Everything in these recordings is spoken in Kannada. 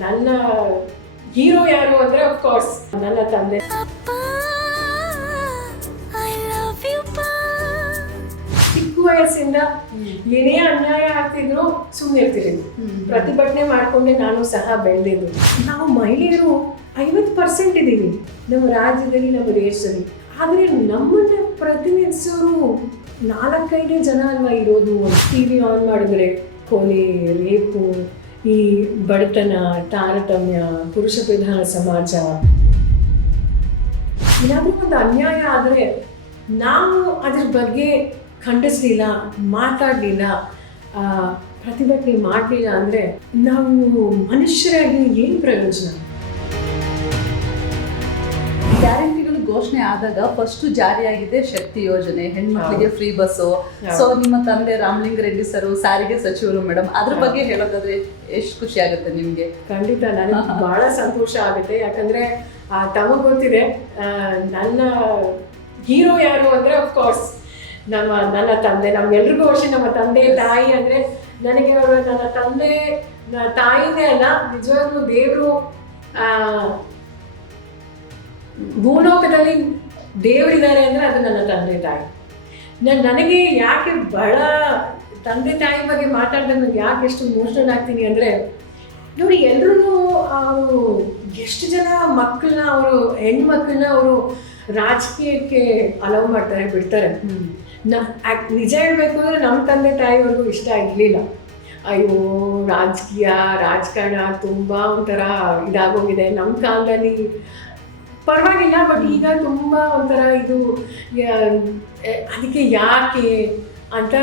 ನನ್ನ ಹೀರೋ ಯಾರು ಅಂದ್ರೆ ಕೋರ್ಸ್ ನನ್ನ ತಂದೆ. ಚಿಕ್ಕ ವಯಸ್ಸಿಂದ ಏನೇ ಅನ್ಯಾಯ ಆಗ್ತಿದ್ರು ಸುಮ್ಮನೆ ಇರ್ತಿದ್ರು ಪ್ರತಿಭಟನೆ ಮಾಡ್ಕೊಂಡೆ ನಾನು ಸಹ ಬೆಳೆದಿದ್ದು. ನಾವು ಮಹಿಳೆಯರು ಐವತ್ತು ಪರ್ಸೆಂಟ್ ಇದ್ದೀವಿ. ನಮ್ಮ ರಾಜ್ಯದಲ್ಲಿ ನಮ್ಮ ದೇಶದಲ್ಲಿ. ಆದರೆ ನಮ್ಮನ್ನ ಪ್ರತಿನಿಧಿಸೋರು ನಾಲ್ಕೈದೇ ಜನ ಅಲ್ವಾ ಇರೋದು? ಟಿವಿ ಆನ್ ಮಾಡಿದ್ರೆ ಕೊಲೆ ರೇಪು ಈ ಬಡತನ, ತಾರತಮ್ಯ, ಪುರುಷ ಪ್ರಧಾನ ಸಮಾಜ. ಏನಾದರೂ ಒಂದು ಅನ್ಯಾಯ ಆದರೆ ನಾವು ಅದ್ರ ಬಗ್ಗೆ ಖಂಡಿಸ್ಲಿಲ್ಲ, ಮಾತಾಡಲಿಲ್ಲ ಪ್ರತಿಭಟನೆ ಮಾಡಲಿಲ್ಲ ಅಂದರೆ ನಾವು ಮನುಷ್ಯರಾಗಿ ಏನು ಪ್ರಯೋಜನ? ಘೋಷಣೆ ಆದಾಗ ಫಸ್ಟ್ ಜಾರಿಯಾಗಿದೆ ಶಕ್ತಿ ಯೋಜನೆ ಹೆಣ್ಮಕ್ಳಿಗೆ ಫ್ರೀ ಬಸ್ಸು ಸೊ ನಿಮ್ಮ ತಂದೆ ರಾಮಲಿಂಗ ರೆಡ್ಡಿ ಸರ್ ಸಾರಿಗೆ ಸಚಿವರು ಮೇಡಮ್ ಅದ್ರ ಬಗ್ಗೆ ಹೇಳೋದಾದ್ರೆ ಎಷ್ಟು ಖುಷಿ ಆಗುತ್ತೆ ನಿಮ್ಗೆ? ಖಂಡಿತ ನನಗೆ ಬಹಳ ಸಂತೋಷ ಆಗುತ್ತೆ. ಯಾಕಂದ್ರೆ ತಮಗೆ ಗೊತ್ತಿದೆ ನನ್ನ ಹೀರೋ ಯಾರು ಅಂದ್ರೆ ಕೋರ್ಸ್ ನಮ್ಮ ನನ್ನ ತಂದೆ. ನಮ್ಗೆಲ್ರಿಗೂ ಅಷ್ಟೇ ನಮ್ಮ ತಂದೆ ತಾಯಿ ಅಂದ್ರೆ ನನಗೆ ಅವರು ನನ್ನ ತಂದೆ ತಾಯಿನೇ ಅಲ್ಲ ನಿಜವಾಗ್ಲೂ ದೇವರು ಭೂಲೋಕದಲ್ಲಿ ದೇವರಿದ್ದಾರೆ ಅಂದರೆ ಅದು ನನ್ನ ತಂದೆ ತಾಯಿ. ನಾನು ನನಗೆ ಯಾಕೆ ಬಹಳ ತಂದೆ ತಾಯಿ ಬಗ್ಗೆ ಮಾತಾಡಿದಾಗ ನಾನು ಯಾಕೆ ಎಷ್ಟು ಮೋಷನ್ ಆಗ್ತೀನಿ ಅಂದರೆ ನೋಡಿ ಎಲ್ಲರೂ ಅವರು ಎಷ್ಟು ಜನ ಮಕ್ಕಳನ್ನ ಅವರು ಹೆಣ್ಮಕ್ಳನ್ನ ಅವರು ರಾಜಕೀಯಕ್ಕೆ ಅಲವ್ ಮಾಡ್ತಾರೆ ಬಿಡ್ತಾರೆ. ನಮ್ಮ ನಿಜ ಹೇಳಬೇಕು ಅಂದರೆ ನಮ್ಮ ತಂದೆ ತಾಯಿವರೆಗೂ ಇಷ್ಟ ಇರಲಿಲ್ಲ. ಅಯ್ಯೋ ರಾಜಕೀಯ ರಾಜಕಾರಣ ತುಂಬ ಒಂಥರ ಇದಾಗೋಗಿದೆ. ನಮ್ಮ ಕಾಲದಲ್ಲಿ ಪರವಾಗಿಲ್ಲ ಬಟ್ ಈಗ ತುಂಬ ಒಂಥರ ಇದು ಅದಕ್ಕೆ ಯಾಕೆ ಅಂತ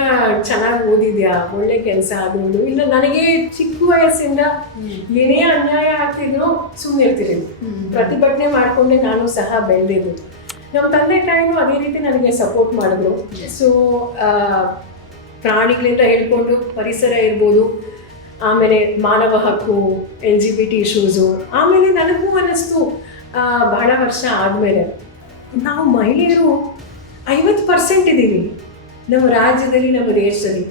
ಚೆನ್ನಾಗಿ ಓದಿದ್ಯಾ? ಒಳ್ಳೆ ಕೆಲಸ ಇದು. ಇಲ್ಲ ನನಗೆ ಚಿಕ್ಕ ವಯಸ್ಸಿಂದ ಏನೇ ಅನ್ಯಾಯ ಆಗ್ತಿದ್ರು ಸುಮ್ಮನೆ ಇರ್ತಿರಲಿಲ್ಲ ಪ್ರತಿಭಟನೆ ಮಾಡಿಕೊಂಡೆ ನಾನು ಸಹ ಬೆಳೆದಿದ್ದು. ನಮ್ಮ ತಂದೆ ತಾಯಿನೂ ಅದೇ ರೀತಿ ನನಗೆ ಸಪೋರ್ಟ್ ಮಾಡಿದ್ರು. ಸೊ ಪ್ರಾಣಿಗಳಿಂದ ಹೇಳ್ಕೊಂಡು ಪರಿಸರ ಇರ್ಬೋದು ಆಮೇಲೆ ಮಾನವ ಹಕ್ಕು L G B T issues ಆಮೇಲೆ ನನಗೂ ಅನ್ನಿಸ್ತು ಬಹಳ ವರ್ಷ ಆದಮೇಲೆ ನಾವು ಮಹಿಳೆಯರು ಐವತ್ತು ಪರ್ಸೆಂಟ್ ಇದ್ದೀವಿ ನಮ್ಮ ರಾಜ್ಯದಲ್ಲಿ, ನಮ್ಮ ದೇಶದಲ್ಲಿ.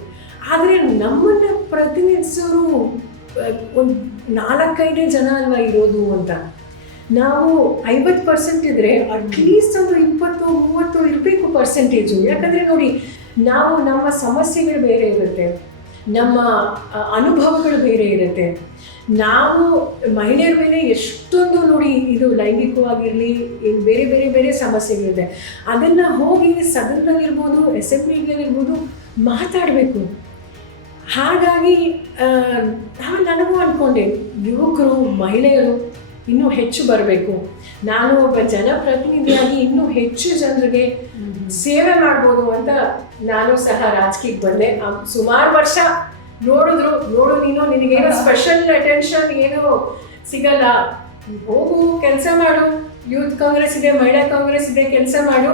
ಆದರೆ ನಮ್ಮನ್ನು ಪ್ರತಿನಿಧಿಸೋರು ಒಂದು ನಾಲ್ಕೈದೇ ಜನ ಅಲ್ವಾ ಇರೋದು ಅಂತ? ನಾವು ಐವತ್ತು ಪರ್ಸೆಂಟ್ ಇದ್ದರೆ ಅಟ್ಲೀಸ್ಟ್ ಒಂದು ಇಪ್ಪತ್ತು, ಮೂವತ್ತು ಇರಬೇಕು ಪರ್ಸೆಂಟೇಜು. ಯಾಕಂದರೆ ನೋಡಿ, ನಾವು ನಮ್ಮ ಸಮಸ್ಯೆಗಳು ಬೇರೆ ಇರುತ್ತೆ. ನಮ್ಮ ಅನುಭವಗಳು ಬೇರೆ ಇರುತ್ತೆ. ನಾವು ಮಹಿಳೆಯರ ಮೇಲೆ ಎಷ್ಟೊಂದು ನೋಡಿ ಇದು ಲೈಂಗಿಕವಾಗಿರಲಿ ಏನು ಬೇರೆ ಬೇರೆ ಬೇರೆ ಸಮಸ್ಯೆಗಳಿದೆ. ಅದನ್ನು ಹೋಗಿ ಸದನದಲ್ಲಿರ್ಬೋದು ಅಸೆಂಬ್ಲಿಗಳಲ್ಲಿರ್ಬೋದು ಮಾತಾಡಬೇಕು. ಹಾಗಾಗಿ ನನಗೂ ಅಂದ್ಕೊಂಡೆ ಯುವಕರು ಮಹಿಳೆಯರು ಇನ್ನೂ ಹೆಚ್ಚು ಬರಬೇಕು. ನಾನು ಒಬ್ಬ ಜನಪ್ರತಿನಿಧಿಯಾಗಿ ಇನ್ನೂ ಹೆಚ್ಚು ಜನರಿಗೆ ಸೇವೆ ಮಾಡ್ಬೋದು ಅಂತ ನಾನು ಸಹ ರಾಜಕೀಯಕ್ಕೆ ಬಂದೆ. ಸುಮಾರು ವರ್ಷ ನೋಡಿದ್ರು ನೋಡು ನೀನು ನಿನಗೇನೋ ಸ್ಪೆಷಲ್ ಅಟೆನ್ಷನ್ ಏನು ಸಿಗಲ್ಲ. ಹೋಗು ಕೆಲಸ ಮಾಡು. ಯೂತ್ ಕಾಂಗ್ರೆಸ್ ಇದೆ ಮಹಿಳಾ ಕಾಂಗ್ರೆಸ್ ಇದೆ ಕೆಲಸ ಮಾಡು.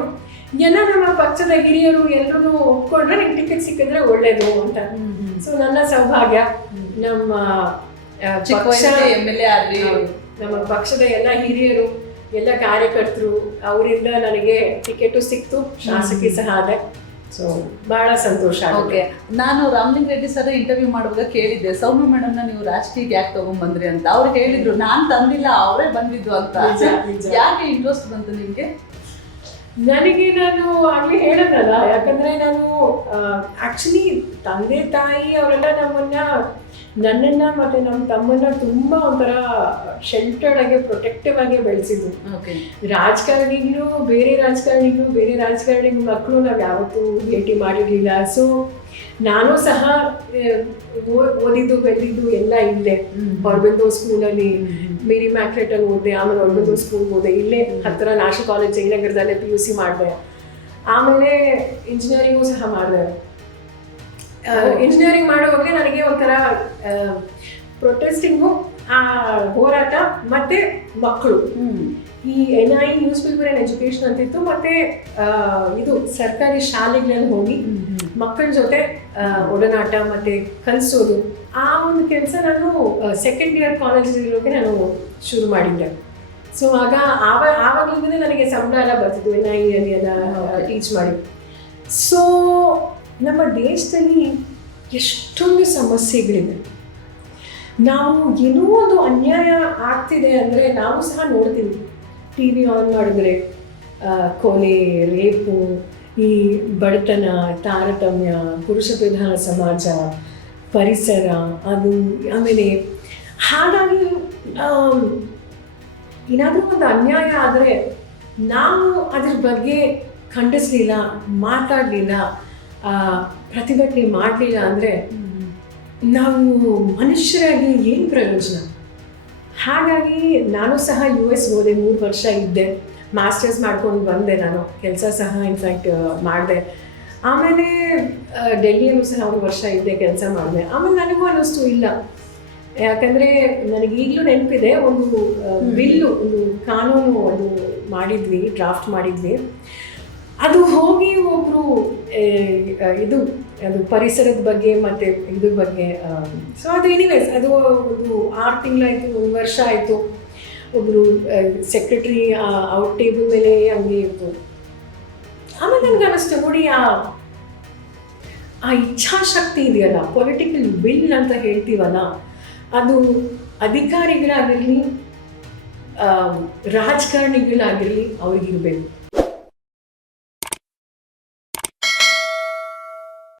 ಎಲ್ಲ ನಮ್ಮ ಪಕ್ಷದ ಹಿರಿಯರು ಎಲ್ಲರೂ ಒಪ್ಕೊಂಡ್ರೆ ನಿಂಗೆ ಟಿಕೆಟ್ ಸಿಕ್ಕಿದ್ರೆ ಒಳ್ಳೇದು ಅಂತ. ಸೊ ನನ್ನ ಸೌಭಾಗ್ಯ. ನಮ್ಮ ಆ, ಚಿಕ್ಕ ಎಂ ಎಲ್ ಎ ಆದ್ರಿ ನಮ್ಮ ಪಕ್ಷದ ಎಲ್ಲ ಹಿರಿಯರು ಎಲ್ಲ ಕಾರ್ಯಕರ್ತರು ಅವರಿಂದ ನನಗೆ ಟಿಕೆಟು ಸಿಕ್ತು. ಶಾಸಕಿ ಸಹ ಆದೆ. ಸೊ ಬಹಳ ಸಂತೋಷ ಓಕೆ ನಾನು ರಾಮಲಿಂಗ ರೆಡ್ಡಿ ಸರ್ ಇಂಟರ್ವ್ಯೂ ಮಾಡುವಾಗ ಕೇಳಿದ್ದೆ ಸೌಮ್ಯ ಮೇಡಮ್ನ ನೀವು ರಾಜಕೀಯಕ್ಕೆ ಯಾಕೆ ತಗೊಂಡ್ಬಂದ್ರಿ ಅಂತ? ಅವ್ರು ಹೇಳಿದ್ರು ನಾನ್ ತಂದಿಲ್ಲ ಅವರೇ ಬಂದಿದ್ದು ಅಂತ. ಯಾಕೆ ಇಂಟ್ರೆಸ್ಟ್ ಬಂತು ನಿಮ್ಗೆ? ನನಗೆ ನಾನು ಆಗ್ಲಿ ಹೇಳೋದಲ್ಲ ಯಾಕಂದ್ರೆ ನಾನು ಆಕ್ಚುಲಿ ತಂದೆ ತಾಯಿ ಅವರೆಲ್ಲ ನಮ್ಮನ್ನ ನನ್ನನ್ನ ಮತ್ತೆ ನಮ್ಮ ತಮ್ಮನ್ನ ತುಂಬಾ ಒಂಥರ ಶೆಲ್ಟರ್ಡ್ ಆಗಿ ಪ್ರೊಟೆಕ್ಟಿವ್ ಆಗಿ ಬೆಳೆಸಿದ್ರು. ರಾಜಕಾರಣಿಗಳು ಬೇರೆ ರಾಜಕಾರಣಿಗಳು ಬೇರೆ ರಾಜಕಾರಣಿಗಳ ಮಕ್ಕಳು ನಾವು ಯಾವತ್ತೂ ಭೇಟಿ ಮಾಡಿರಲಿಲ್ಲ. ಸೊ ನಾನು ಸಹ ಓದಿದ್ದು ಬೆಳೆದಿದ್ದು ಎಲ್ಲ ಇಲ್ಲೇ. ಹೊರಬಂದು ಸ್ಕೂಲಲ್ಲಿ ಮೇರಿ ಮ್ಯಾಕ್ರೆಟಲ್ಲಿ ಓದಿದೆ ಆಮೇಲೆ ಹೊರಬಂದು ಸ್ಕೂಲ್ ಓದಿದೆ. ಇಲ್ಲೇ ಹತ್ತಿರ ನಾಶಿ ಕಾಲೇಜ್ ಜಯನಗರದಲ್ಲೇ ಪಿ ಯು ಸಿ ಮಾಡಿದೆ. ಆಮೇಲೆ ಇಂಜಿನಿಯರಿಂಗು ಸಹ ಮಾಡಿದೆ. ಇಂಜಿನಿಯರಿಂಗ್ ಮಾಡುವಾಗಲೇ ನನಗೆ ಒಂಥರ ಪ್ರೊಟೆಸ್ಟಿಂಗು ಹೋರಾಟ ಮತ್ತೆ ಮಕ್ಕಳು. ಈ N I newspaper and education ಅಂತಿತ್ತು ಮತ್ತೆ ಇದು ಸರ್ಕಾರಿ ಶಾಲೆಗಳಲ್ಲಿ ಹೋಗಿ ಮಕ್ಕಳ ಜೊತೆ ಆ, ಒಡನಾಟ ಮತ್ತೆ ಕಲಿಸೋದು. ಆ ಒಂದು ಕೆಲಸ ನಾನು ಸೆಕೆಂಡ್ ಇಯರ್ ಕಾಲೇಜಲ್ಲಿರೋಕೆ ನಾನು ಶುರು ಮಾಡಿದ್ದೆ. ಸೊ ಆಗ ಆವ ಆವಾಗಲಿಂದಲೇ ನನಗೆ ಸಂಬಳ ಎಲ್ಲ ಬರ್ತಿತ್ತು ಎನ್ ಐ ಅಲ್ಲಿ ಎಲ್ಲ ಟೀಚ್ ಮಾಡಿ. ಸೊ ನಮ್ಮ ದೇಶದಲ್ಲಿ ಎಷ್ಟೊಂದು ಸಮಸ್ಯೆಗಳಿವೆ. ನಾವು ಏನೋ ಒಂದು ಅನ್ಯಾಯ ಆಗ್ತಿದೆ ಅಂದರೆ ನಾವು ಸಹ ನೋಡ್ತೀವಿ. ಟಿ ವಿ ಆನ್ ಮಾಡಿದ್ರೆ ಕೊಲೆ, ರೇಪು, ಈ ಬಡತನ, ತಾರತಮ್ಯ ಪುರುಷ ಪ್ರಧಾನ ಸಮಾಜ, ಪರಿಸರ, ಅದು ಆಮೇಲೆ ಹಾಗಾಗಿ ಏನಾದರೂ ಒಂದು ಅನ್ಯಾಯ ಆದರೆ ನಾವು ಅದ್ರ ಬಗ್ಗೆ ಖಂಡಿಸಲಿಲ್ಲ, ಮಾತಾಡಲಿಲ್ಲ ಪ್ರತಿಭಟನೆ ಮಾಡಲಿಲ್ಲ ಅಂದರೆ ನಾವು ಮನುಷ್ಯರಾಗಿ ಏನು ಪ್ರಯೋಜನ? ಹಾಗಾಗಿ ನಾನು ಸಹ ಯು ಎಸ್ ಹೋದೆ ಮೂರು ವರ್ಷ ಇದ್ದೆ. ಮಾಸ್ಟರ್ಸ್ ಮಾಡ್ಕೊಂಡು ಬಂದೆ ನಾನು. ಕೆಲಸ ಸಹ ಇನ್ಫ್ಯಾಕ್ಟ್ ಮಾಡಿದೆ. ಆಮೇಲೆ ಡೆಲ್ಲಿಯಲ್ಲೂ ಸಹ ಒಂದು ವರ್ಷ ಇದ್ದೆ ಕೆಲಸ ಮಾಡಿದೆ. ಆಮೇಲೆ ನನಗೂ ಅನ್ನಿಸ್ತು ಇಲ್ಲ. ಯಾಕಂದರೆ ನನಗೆ ಈಗಲೂ ನೆನಪಿದೆ ಒಂದು ಬಿಲ್ಲು ಒಂದು ಕಾನೂನು ಒಂದು ಮಾಡಿದ್ವಿ ಡ್ರಾಫ್ಟ್ ಮಾಡಿದ್ವಿ. ಅದು ಹೋಗಿ ಒಬ್ಬರು ಇದು, ಅದು ಪರಿಸರದ ಬಗ್ಗೆ ಮತ್ತು ಇದ್ರ ಬಗ್ಗೆ ಸೊ ಅದು ಎನಿವೇಸ್ ಅದು ಒಂದು ಆರು ತಿಂಗಳಾಯಿತು, ಒಂದು ವರ್ಷ ಆಯಿತು. ಒಬ್ಬರು ಸೆಕ್ರೆಟ್ರಿ ಔಟ್ ಟೇಬಲ್ ಮೇಲೆ ಹಂಗೆ ಇತ್ತು. ಆಮೇಲೆ ನನಗೆ ಅನ್ನಿಸ್ತು ನೋಡಿ, ಆ ಆ ಇಚ್ಛಾಶಕ್ತಿ ಇದೆಯಲ್ಲ ಪೊಲಿಟಿಕಲ್ ವಿಲ್ ಅಂತ ಹೇಳ್ತೀವಲ್ಲ, ಅದು ಅಧಿಕಾರಿಗಳಾಗಿರಲಿ ರಾಜಕಾರಣಿಗಳಾಗಿರಲಿ ಅವ್ರಿಗಿರಬೇಕು.